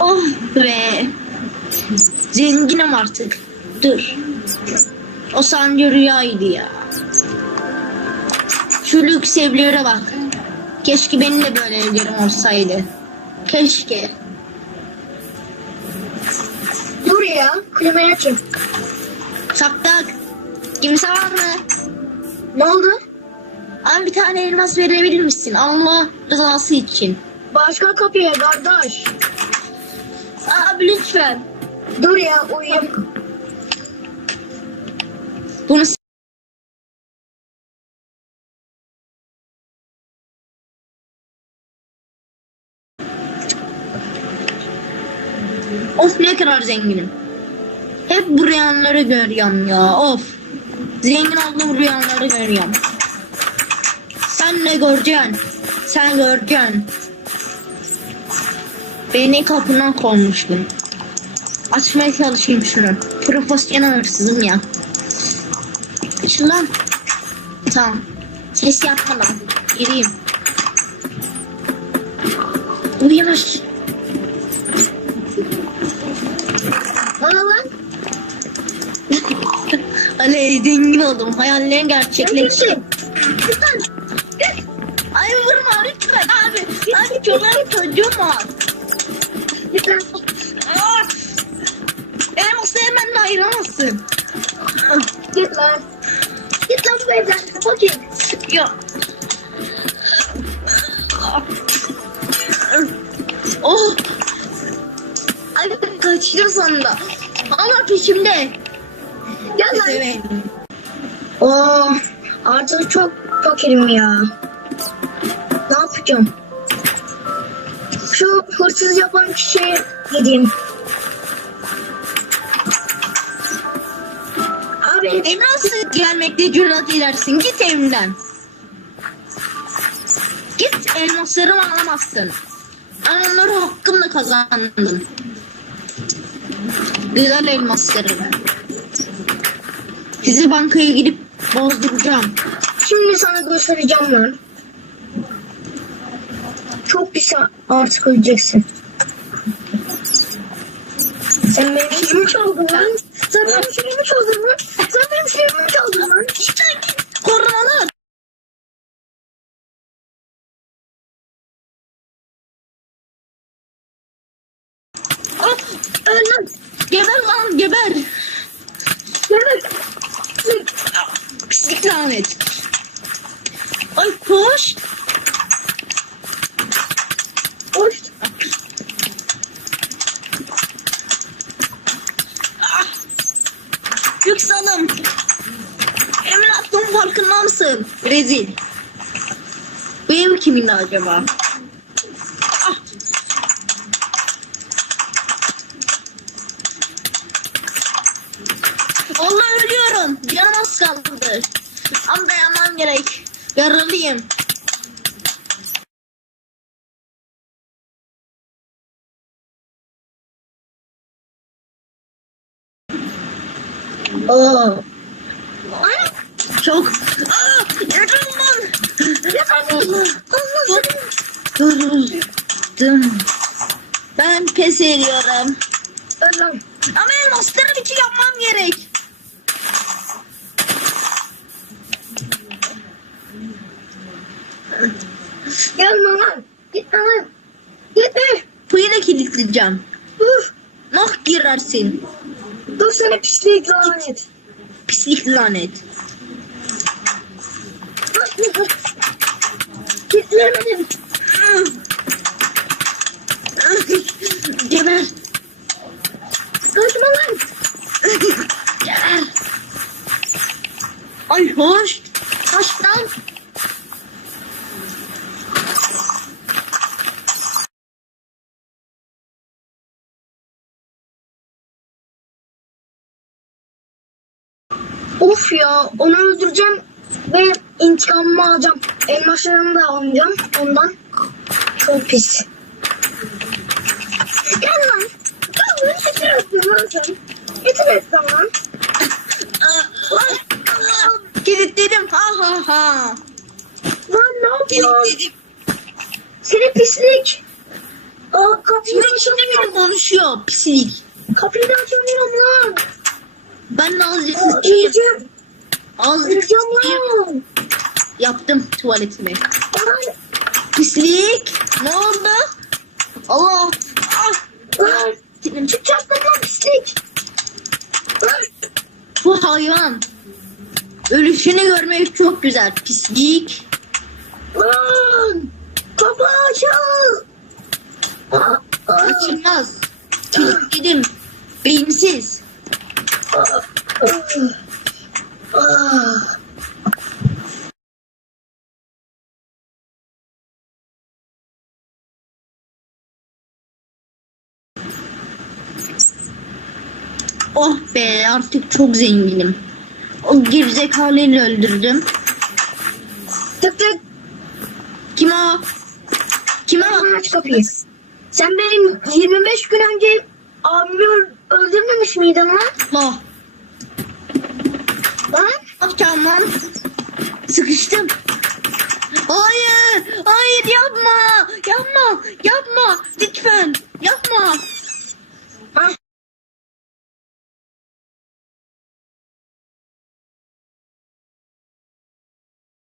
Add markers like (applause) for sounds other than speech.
Oh be. Zenginim artık. Dur. O sanki rüyaydı ya. Şu lüks evlere bak. Keşke benim de böyle evlerim olsaydı. Keşke. Dur ya. Klimayı açayım. Tak tak. Kimse var mı? Ne oldu? Abi bir tane elmas verebilir misin? Allah rızası için. Başka kapıya kardeş. Abi lütfen. Dur ya uyuyayım. Bunu Of ne kadar zenginim. Hep bu rüyaları görüyorum ya. Of. Zengin olduğum rüyaları görüyorum. Sen ne göreceksin? Sen göreceksin. Beni kapına koymuştun. Açmaya çalışayım şunu. Profesyonel hırsızım ya. Şu lan. Tamam. Ses yapma. Gireyim. Uyumuş. Bana lan. (laughs) Ali zengin oldum. Hayallerim gerçekleşti. Lütfen. Ay vurma lütfen abi. Abi çoluğum çocuğum var. Ah! Benim o sevmenle ayıramazsın. Git lan. Git lan bu evden. Fakir. Ya. Oh. Ay kaçtım sonunda. Ama peşimde. Gel lan. Oo, artık çok fakirim ya. Ne yapacağım? Şu hırsız yapan kişiye gideyim. Abi E nasıl gelmekte cüret edersin? Git evimden. Git elmaslarımı alamazsın. Ben onları hakkımla kazandım. Güzel elmaslarım. Sizi bankaya gidip bozduracağım. şimdi sana göstereceğim lan. Çok pis artık öleceksin. Sen benim şeyimi çaldın lan. Sen benim şeyimi çaldın lan. Sen benim şeyimi çaldın lan. İşte git korumalı. Öl lan. Geber lan geber. Evet. Pislik lanet. Ay koş. Hoş. Ah. Lüks hanım. Emin attığım farkında mısın? Rezil. Bu ev kimin acaba? Ah. Allah ölüyorum. Canım az kaldı. Ama dayanmam gerek. Yaralıyım. Oo. Ay, çok. Aa, yakın lan. Yakın. Allah Durdum. Ben pes ediyorum. Lan. Ama elmaslarım için yapmam gerek. Gelme lan. Gitme lan. Gitme. Kuyu da kilitleyeceğim. Dur. Nah girersin. Dur sana pislik lanet. Pislik lanet. Kitlemedim. Geber. Kaçma lan. Geber. Ay hoş. Kaç lan. Of ya onu öldüreceğim ve intikamımı alacağım. Elmaslarını da alacağım ondan. Çok pis. Gel lan. Gel lan getir etsin lan sen. Getir etsin lan. Kilitledim. Ha ha ha. Lan ne yapıyorsun? Seni pislik. Aa, Tuvaletin içinde bile konuşuyor pislik. Kapıyı da açamıyorum lan. Ben de azıcık sıçayım. Azıcık sıçayım. Yaptım tuvaletimi. Pislik. Ne oldu? Allah. Ah. Lan. Çıkacaktım lan pislik. Lan. Bu hayvan. Ölüşünü görmek çok güzel. Pislik. Lan. Ah, ah, Açılmaz. Kilitledim. Beyinsiz. ah, ah. Ah. Oh be artık çok zenginim. O gerizekalıyı öldürdüm. Tık tık. Kim o? Kim o? Aç kapıyı. Sen benim 25 gün önce abimi öl- öldürmemiş miydin lan? Oh. Lan? Yapacağım lan. Sıkıştım. Hayır. Hayır yapma. Yapma. Yapma. Lütfen.